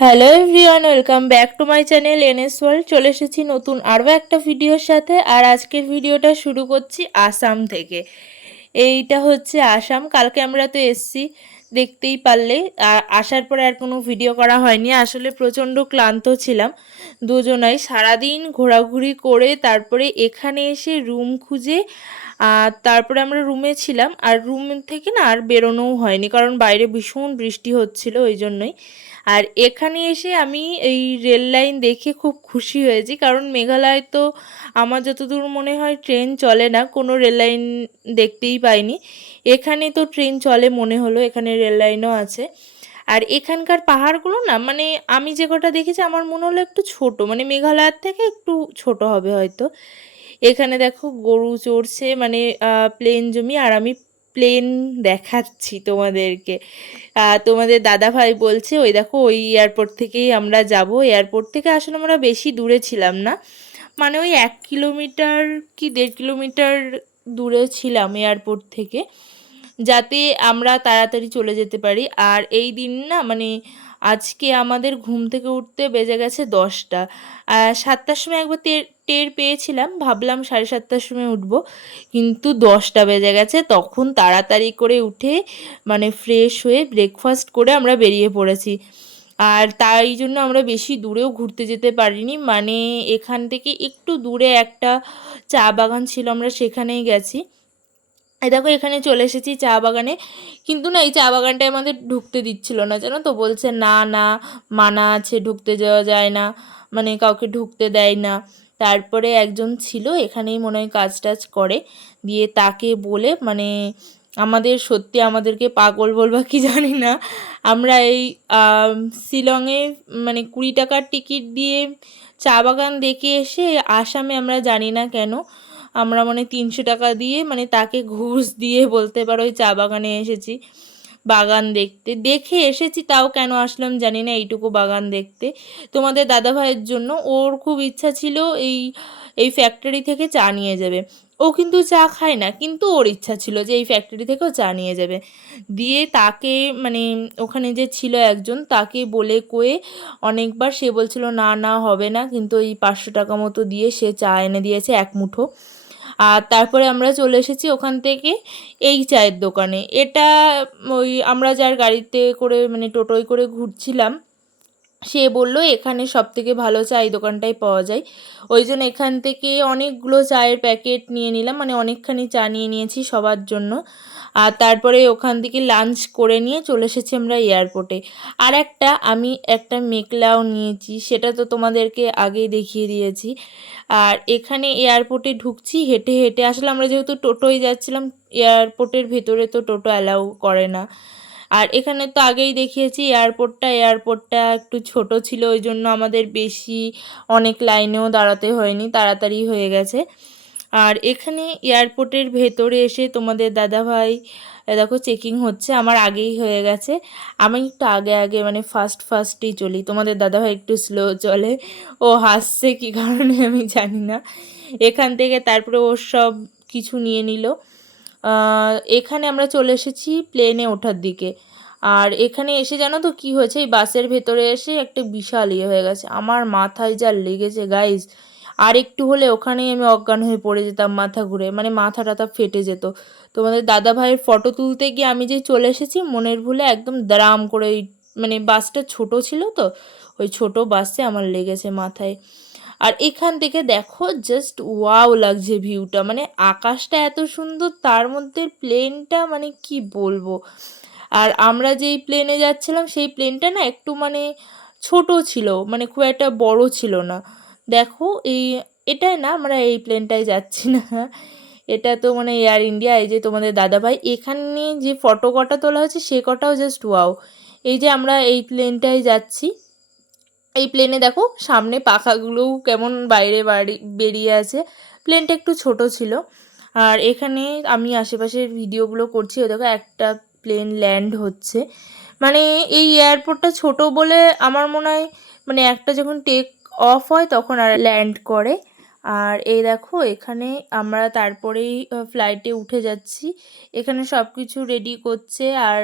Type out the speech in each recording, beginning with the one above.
Hello everyone welcome back to my channel NS world চলে এসেছি নতুন আরও একটা ভিডিওর সাথে, আর আজকের ভিডিওটা শুরু করছি আসাম থেকে। এইটা হচ্ছে আসাম, কালকে আমরা তো এসছি। দেখতেই পারলে। আসার পরে আর কোনো ভিডিও করা হয়নি। আসলে প্রচণ্ড ক্লান্ত ছিলাম দুজনাই। সারাদিন ঘোরাঘুরি করে তারপরে এখানে এসে রুম খুঁজে তারপরে আমরা রুমে ছিলাম। আর রুম থেকে না আর বেরোনোও হয়নি কারণ বাইরে ভীষণ বৃষ্টি হচ্ছিল ওই জন্যই। আর এখানে এসে আমি এই রেল লাইন দেখে খুব খুশি হয়েছি কারণ মেঘালয় তো আমার যতদূর মনে হয় ট্রেন চলে না। কোনো রেল লাইন দেখতেই পাইনি। এখানে তো ট্রেন চলে মনে হলো। এখানে রেল লাইনও আছে। আর এখানকার পাহাড়গুলো না মানে আমি যে কটা দেখেছি, আমার মনে হলো একটু ছোট মানে মেঘালয়ের থেকে একটু ছোট হবে হয়তো। এখানে দেখো গরু চড়ছে মানে প্লেন জমি, আর আমি প্লেন দেখাচ্ছি তোমাদেরকে। তোমাদের দাদা ভাই বলছে, ওই দেখো, ওই এয়ারপোর্ট থেকেই আমরা যাব। এয়ারপোর্ট থেকে আসলে আমরা বেশি দূরে ছিলাম না। মানে ওই এক কিলোমিটার কি দেড় কিলোমিটার দূরে ছিলাম এয়ারপোর্ট থেকে। যাতে আমরা তাড়াতাড়ি চলে যেতে পারি। আর এই দিন না মানে আজকে আমাদের ঘুম থেকে উঠতে বেজে গেছে দশটা। সাতটার সময় একবার টের টের পেয়েছিলাম, ভাবলাম সাড়ে সাতটার সময় উঠব। কিন্তু দশটা বেজে গেছে, তখন তাড়াতাড়ি করে উঠে মানে ফ্রেশ হয়ে ব্রেকফাস্ট করে আমরা বেরিয়ে পড়েছি। আর তাই জন্য আমরা বেশি দূরেও ঘুরতে যেতে পারিনি। মানে এখান থেকে একটু দূরে একটা চা বাগান ছিল, আমরা সেখানেই গেছি। এই দেখো, এখানে চলে এসেছি চা বাগানে। কিন্তু না, এই চা বাগানটায় আমাদের ঢুকতে দিচ্ছিল না, জানো তো? বলছে, না না, মানা আছে, ঢুকতে যাওয়া যায় না। মানে কাউকে ঢুকতে দেয় না। তারপরে একজন ছিল, এখানেই মনে হয় কাজ টাজ করে। দিয়ে তাকে বলে মানে আমাদের সত্যি আমাদেরকে পাগল বলবা কি জানি না? আমরা এই শিলংয়ে মানে কুড়ি টাকার টিকিট দিয়ে চা বাগান দেখে এসে আসামে আমরা জানি না কেন। আমরা মানে তিনশো টাকা দিয়ে মানে তাকে ঘুষ দিয়ে বলতে পারো, ওই চা বাগানে এসেছি। বাগান দেখতে। দেখে এসেছি, তাও কেন আসলাম জানি না, এইটুকু বাগান দেখতে। তোমাদের দাদা ভাইয়ের জন্য ওর খুব ইচ্ছা ছিল এই এই ফ্যাক্টরি থেকে চা নিয়ে যাবে। ও কিন্তু চা খায় না, কিন্তু ওর ইচ্ছা ছিল যে এই ফ্যাক্টরি থেকেও চা নিয়ে যাবে। দিয়ে তাকে মানে ওখানে যে ছিল একজন, তাকে বলে কয়ে অনেকবার সে বলছিল, না না, হবে না। কিন্তু এই পাঁচশো টাকা মতো দিয়ে সে চা এনে দিয়েছে এক মুঠো। আর তারপরে আমরা চলে এসেছি ওখান থেকে এই চায়ের দোকানে। এটা ওই আমরা যার গাড়িতে করে মানে টোটোয় করে ঘুরছিলাম সে বলল, এখানে সব থেকে ভালো চা এই দোকানটাই পাওয়া যায়। ওই জন্য এখান থেকে অনেকগুলো চায়ের প্যাকেট নিয়ে নিলাম মানে অনেকখানি চা নিয়ে নিয়েছি সবার জন্য। আর তারপরে ওখান থেকে লাঞ্চ করে নিয়ে চলে এসেছি আমরা এয়ারপোর্টে। আর একটা, আমি একটা মেকলাও নিয়েছি, সেটা তো তোমাদেরকে আগেই দেখিয়ে দিয়েছি। আর এখানে এয়ারপোর্টে ঢুকছি, হেঁটে হেঁটে, আসলে আমরা যেহেতু টোটোয় যাচ্ছিলাম, এয়ারপোর্টের ভেতরে তো টোটো অ্যালাউ করে না। আর এখানে তো আগেই দেখিয়েছি এয়ারপোর্টটা এয়ারপোর্টটা একটু ছোট ছিল, ওই জন্য আমাদের বেশি অনেক লাইনেও দাঁড়াতে হয়নি, তাড়াতাড়ি হয়ে গেছে। আর এখানে এয়ারপোর্টের ভেতরে এসে তোমাদের দাদাভাই দেখো চেকিং হচ্ছে, আমার আগেই হয়ে গেছে। আমি একটু আগে আগে মানে ফার্স্ট ফার্স্টই চলি। তোমাদের দাদাভাই একটু স্লো চলে। ও হাসছে কী কারণে আমি জানি না। এখান থেকে তারপরে ওর সব কিছু নিয়ে নিল। এখানে আমরা চলে এসেছি প্লেনে ওঠার দিকে। আর এখানে এসে জানো তো কি হয়েছে? এই বাসের ভেতরে এসে একটা বিশাল ইয়ে হয়ে গেছে। আমার মাথায় যা লেগেছে গাইজ আর একটু হলে ওখানেই আমি অজ্ঞান হয়ে পড়ে যেতাম মাথা ঘুরে। মানে মাথা টাথা ফেটে যেত। তোমাদের দাদা ভাইয়ের ফটো তুলতে গিয়ে আমি যে চলে এসেছি, মনের ভুলে একদম দ্রাম করে ওই মানে বাসটা ছোট ছিল তো, ওই ছোট বাসে আমার লেগেছে মাথায়। আর এখান থেকে দেখো জাস্ট ওয়াও লাগছে ভিউটা মানে আকাশটা এত সুন্দর, তার মধ্যে প্লেনটা মানে কি বলব? আর আমরা যেই প্লেনে যাচ্ছিলাম, সেই প্লেনটা না একটু মানে ছোট ছিল মানে খুব একটা বড় ছিল না। দেখো এই, এটাই না আমরা এই প্লেনটায় যাচ্ছি না। এটা তো মানে এয়ার ইন্ডিয়া এই যে তোমাদের দাদাভাই, এখানে যে ফটো কটা তোলা হয়েছে, সে কটাও জাস্ট ওয়াও এই যে আমরা এই প্লেনটায় যাচ্ছি। এই প্লেনে দেখো, সামনে পাখাগুলোও কেমন বাইরে বাড়ি, বেরিয়ে আছে। প্লেনটা একটু ছোট ছিল। আর এখানে আমি আশেপাশের ভিডিওগুলো করছি ও দেখো একটা প্লেন ল্যান্ড হচ্ছে। মানে এই এয়ারপোর্টটা ছোট বলে আমার মনে হয় মানে একটা যখন টেক অফ হয় তখন আর ল্যান্ড করে। আর এই দেখো, এখানে আমরা তারপরেই ফ্লাইটে উঠে যাচ্ছি। এখানে সব কিছু রেডি করছে। আর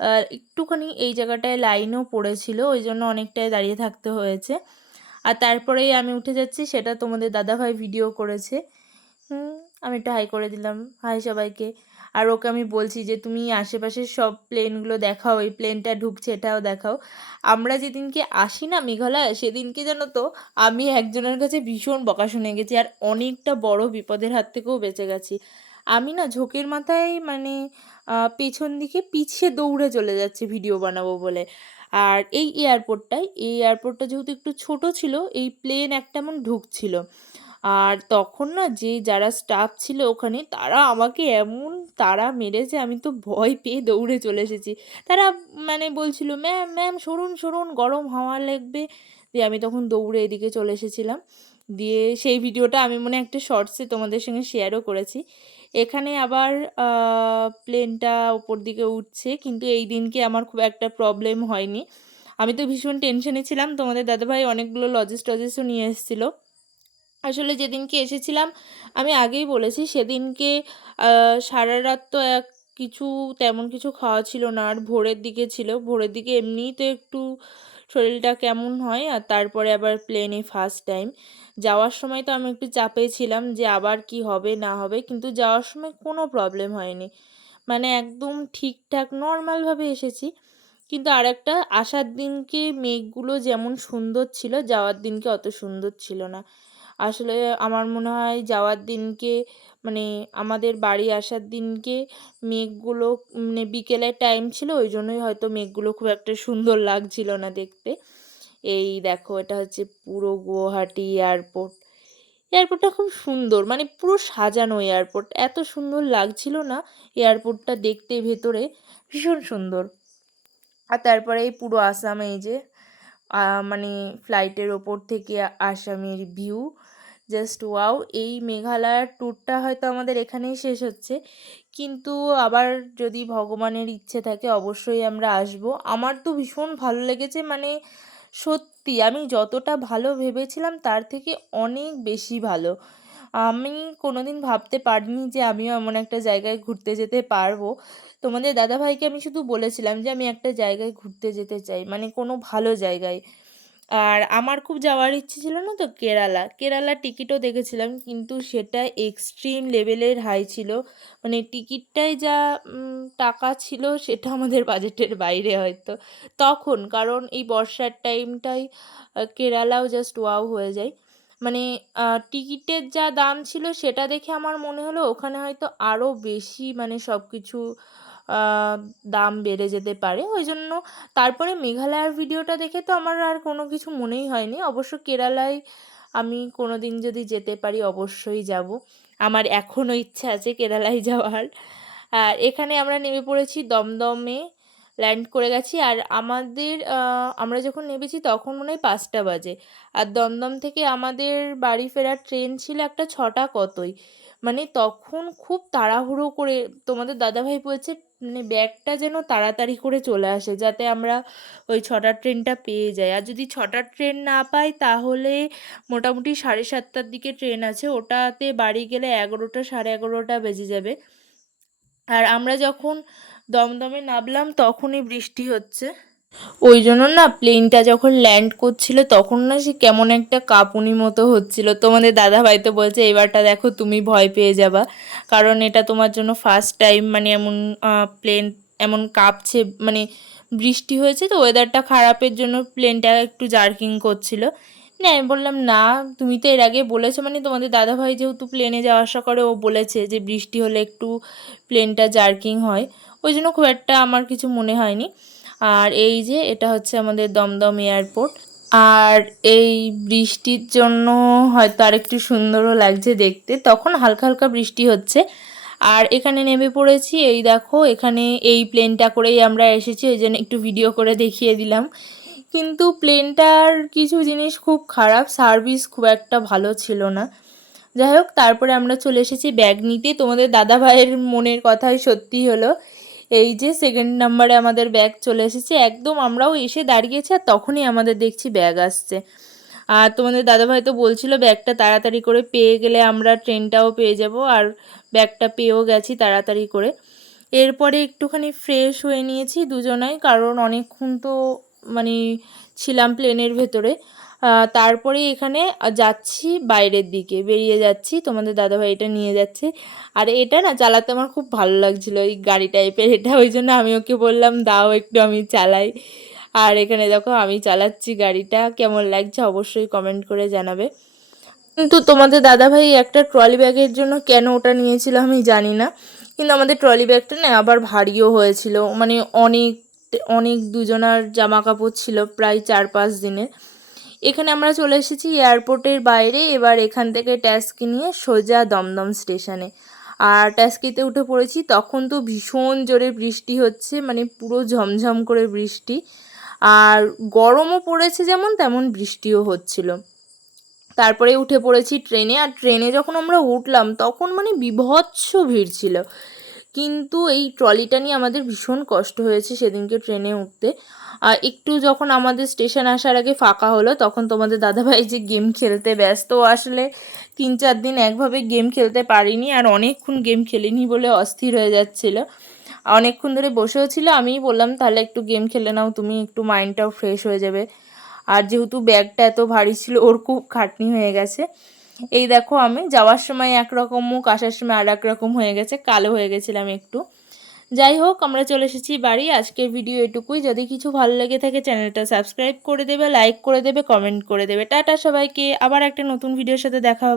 আর একটুখানি এই জায়গাটায় লাইনও পড়েছিল, ওই জন্য অনেকটাই দাঁড়িয়ে থাকতে হয়েছে। আর তারপরেই আমি উঠে যাচ্ছি, সেটা তোমাদের দাদাভাই ভিডিও করেছে। আমি একটা হাই করে দিলাম হাই সবাইকে। আর ওকে আমি বলছি যে, তুমি আশেপাশের সব প্লেনগুলো দেখাও, এই প্লেনটা ঢুকছে, এটাও দেখাও। আমরা যেদিনকে আসি না মেঘালয়, সেদিনকে জানো তো, আমি একজনের কাছে ভীষণ বকা শুনে গেছি, আর অনেকটা বড় বিপদের হাত থেকেও বেঁচে গেছি। আমি না ঝোঁকের মাথায় মানে পেছন দিকে পিছিয়ে দৌড়ে চলে যাচ্ছি ভিডিও বানাবো বলে। আর এই এয়ারপোর্টটাই এই এয়ারপোর্টটা যেহেতু একটু ছোট ছিল, এই প্লেন একটা এমন ঢুকছিল। আর তখন না যে যারা স্টাফ ছিল ওখানে, তারা আমাকে এমন তারা মেরেছে, আমি তো ভয় পেয়ে দৌড়ে চলে এসেছি। তারা মানে বলছিল, ম্যাম ম্যাম, সরুন সরুন, গরম হাওয়া লাগবে। দিয়ে আমি তখন দৌড়ে এদিকে চলে এসেছিলাম। দিয়ে সেই ভিডিওটা আমি মনে একটা শর্টসে তোমাদের সঙ্গে শেয়ারও করেছি। এখানে আবার প্লেনটা ওপর দিকে উঠছে, কিন্তু এই দিনকে আমার খুব একটা প্রবলেম হয়নি। আমি তো ভীষণ টেনশনে ছিলাম। তোমাদের দাদাভাই অনেকগুলো লজেস টজেসও নিয়ে এসেছিল। আসলে যেদিনকে এসেছিলাম, আমি আগেই বলেছি, সেদিনকে সারা রাত তো এক কিছু তেমন কিছু খাওয়া ছিল না, আর ভোরের দিকে ছিল। ভোরের দিকে এমনিই তো একটু শরীরটা কেমন হয় আর তারপরে আবার প্লেনে ফার্স্ট টাইম যাওয়ার সময় তো আমি একটু চাপে ছিলাম যে আবার কি হবে, না হবে, কিন্তু যাওয়ার সময় কোনো প্রবলেম হয়নি। মানে একদম ঠিকঠাক নর্মালভাবে এসেছি। কিন্তু আর একটা আসার দিনকে মেঘগুলো যেমন সুন্দর ছিল, যাওয়ার দিনকে অত সুন্দর ছিল না। আসলে আমার মনে হয় যাওয়ার দিনকে মানে আমাদের বাড়ি আসার দিনকে মেঘগুলো মানে বিকেলের টাইম ছিল ওই জন্যই হয়তো মেঘগুলো খুব একটা সুন্দর লাগছিল না দেখতে। এই দেখো, এটা হচ্ছে পুরো গুয়াহাটি এয়ারপোর্ট এয়ারপোর্টটা খুব সুন্দর মানে পুরো সাজানো এয়ারপোর্ট এত সুন্দর লাগছিল না এয়ারপোর্টটা দেখতে ভেতরে, ভীষণ সুন্দর। আর তারপরে এই পুরো আসামে এই যে মানে ফ্লাইটের ওপর থেকে আসামের ভিউ জাস্ট ওয়াও, এই মেঘালয়ার ট্যুরটা হয়তো আমাদের এখানেই শেষ হচ্ছে। কিন্তু আবার যদি ভগবানের ইচ্ছে থাকে, অবশ্যই আমরা আসব। আমার তো ভীষণ ভালো লেগেছে মানে সত্যি আমি যতটা ভালো ভেবেছিলাম, তার থেকে অনেক বেশি ভালো। আমি কোনোদিন ভাবতে পারিনি যে আমিও এমন একটা জায়গায় ঘুরতে যেতে পারব। তোমাদের দাদাভাইকে আমি শুধু বলেছিলাম যে আমি একটা জায়গায় ঘুরতে যেতে চাই মানে কোনো ভালো জায়গায়। আর আমার খুব যাওয়ার ইচ্ছে ছিল না তো কেরালা। কেরালার টিকিটও দেখেছিলাম, কিন্তু সেটা এক্সট্রিম লেভেলের হাই ছিল। মানে টিকিটটাই যা টাকা ছিল সেটা আমাদের বাজেটের বাইরে হয়তো। তখন, কারণ এই বর্ষার টাইমটাই কেরালাও জাস্ট ওয়াও হয়ে যায়। মানে টিকিটের যা দাম ছিল সেটা দেখে আমার মনে হলো ওখানে হয়তো আরও বেশি মানে সব কিছু দাম বেড়ে যেতে পারে। ওই জন্য তারপরে মেঘালয়ার ভিডিওটা দেখে তো আমার আর কোনো কিছু মনেই হয়নি। অবশ্য কেরালায় আমি কোনো দিন যদি যেতে পারি অবশ্যই যাব। আমার এখনও ইচ্ছা আছে কেরালায় যাওয়ার। আর এখানে আমরা নেমে পড়েছি দমদমে, ল্যান্ড করে গেছি। আর আমাদের আমরা যখন নেমেছি তখন মনে হয় পাঁচটা বাজে। আর দমদম থেকে আমাদের বাড়ি ফেরার ট্রেন ছিল একটা ছটা কতই। মানে তখন খুব তাড়াহুড়ো করে তোমাদের দাদাভাই বলছে মানে ব্যাগটা যেন তাড়াতাড়ি করে চলে আসে, যাতে আমরা ওই ছটার ট্রেনটা পেয়ে যাই। আর যদি ছটার ট্রেন না পাই, তাহলে মোটামুটি সাড়ে সাতটার দিকে ট্রেন আছে। ওটাতে বাড়ি গেলে এগারোটা, সাড়ে এগারোটা বেজে যাবে। আর আমরা যখন দমদমে নামলাম, তখনই বৃষ্টি হচ্ছে। ওই জন্য না প্লেনটা যখন ল্যান্ড করছিল, তখন না সে কেমন একটা কাঁপুনি মতো হচ্ছিল। তোমাদের দাদা ভাই তো বলছে এবারটা দেখো, তুমি ভয় পেয়ে যাবা। কারণ এটা তোমার জন্য ফার্স্ট টাইম মানে এমন প্লেন এমন কাঁপছে মানে বৃষ্টি হয়েছে তো ওয়েদারটা খারাপের জন্য প্লেনটা একটু জার্কিং করছিল। না, আমি বললাম, না, তুমি তো এর আগে বলেছ মানে তোমাদের দাদাভাই যেহেতু প্লেনে যাওয়া আসা করে, ও বলেছে যে বৃষ্টি হলে একটু প্লেনটা জার্কিং হয়। ওই জন্য খুব একটা আমার কিছু মনে হয়নি। আর এই যে এটা হচ্ছে আমাদের দমদম এয়ারপোর্ট। আর এই বৃষ্টির জন্য হয়তো আরেকটু সুন্দরও লাগছে দেখতে। তখন হালকা হালকা বৃষ্টি হচ্ছে। আর এখানে নেমে পড়েছি। এই দেখো, এখানে এই প্লেনটা করেই আমরা এসেছি। ওই জন্য একটু ভিডিও করে দেখিয়ে দিলাম। কিন্তু প্লেনটার কিছু জিনিস খুব খারাপ। সার্ভিস খুব একটা ভালো ছিল না। যাই হোক, তারপরে আমরা চলে এসেছি ব্যাগ নিতে। তোমাদের দাদা ভাইয়ের মনের কথাই সত্যি হলো। এই যে সেকেন্ড নাম্বারে আমাদের ব্যাগ চলে এসেছে, একদম আমরাও এসে দাঁড়িয়েছি আর তখনই আমাদের দেখছি ব্যাগ আসছে। আর তোমাদের দাদাভাই তো বলছিল ব্যাগটা তাড়াতাড়ি করে পেয়ে গেলে আমরা ট্রেনটাও পেয়ে যাব আর ব্যাগটা পেয়েও গেছি তাড়াতাড়ি করে। এরপরে একটুখানি ফ্রেশ হয়ে নিয়েছি দুজনাই, কারণ অনেকক্ষণ তো মানে ছিলাম প্লেনের ভেতরে। তারপরে এখানে যাচ্ছি বাইরের দিকে, বেরিয়ে যাচ্ছি, তোমাদের দাদাভাই এটা নিয়ে যাচ্ছে। আর এটা না চালাতে আমার খুব ভালো লাগছিল এই গাড়ি টাইপের এটা, ওই জন্য আমি ওকে বললাম, দাও একটু, আমি চালাই। আর এখানে দেখো, আমি চালাচ্ছি গাড়িটা, কেমন লাগছে অবশ্যই কমেন্ট করে জানাবে। কিন্তু তোমাদের দাদাভাই একটা ট্রলি ব্যাগের জন্য কেন ওটা নিয়েছিল আমি জানি না। কিন্তু আমাদের ট্রলি ব্যাগটা না আবার ভারীও হয়েছিল মানে অনেক অনেক দুজনার জামা কাপড় ছিল প্রায় চার পাঁচ দিনের। এখানে আমরা চলে এসেছি এয়ারপোর্টের বাইরে, এবার এখান থেকে ট্যাক্সি নিয়ে সোজা দমদম স্টেশনে আর ট্যাক্সিতে উঠে পড়েছি, তখন তো ভীষণ জোরে বৃষ্টি হচ্ছে মানে পুরো ঝমঝম করে বৃষ্টি। আর গরমও পড়েছে যেমন, তেমন বৃষ্টিও হচ্ছিল। তারপরে উঠে পড়েছি ট্রেনে, আর ট্রেনে যখন আমরা উঠলাম, তখন মানে বিভৎস ভিড় ছিল। কিন্তু এই ট্রলিটা নিয়ে আমাদের ভীষণ কষ্ট হয়েছে সেদিনকে ট্রেনে উঠতে। আর একটু যখন আমাদের স্টেশন আসার আগে ফাঁকা হলো, তখন তোমাদের দাদাভাই যে গেম খেলতে ব্যস্ত আসলে তিন চার দিন একভাবে গেম খেলতে পারিনি আর অনেকক্ষণ গেম খেলিনি বলে অস্থির হয়ে যাচ্ছিল। অনেকক্ষণ ধরে বসেও ছিল, আমিই বললাম, তাহলে একটু গেম খেলে নাও, তুমি একটু মাইন্ডটাও ফ্রেশ হয়ে যাবে। আর যেহেতু ব্যাগটা এত ভারী ছিল, ওর খুব খাটনি হয়ে গেছে। এই দেখো আমি, যাওয়ার সময় একরকম মুখ, আসার সময় আর রকম হয়ে গেছে, কালো হয়ে গেছিলাম একটু। যাই হোক, আমরা চলে এসেছি বাড়ি। আজকের ভিডিও এটুকুই। যদি কিছু ভালো লেগে থাকে, চ্যানেলটা সাবস্ক্রাইব করে দেবে লাইক করে দেবে কমেন্ট করে দেবে। টাটা সবাইকে। আবার একটা নতুন ভিডিওর সাথে দেখা হবে।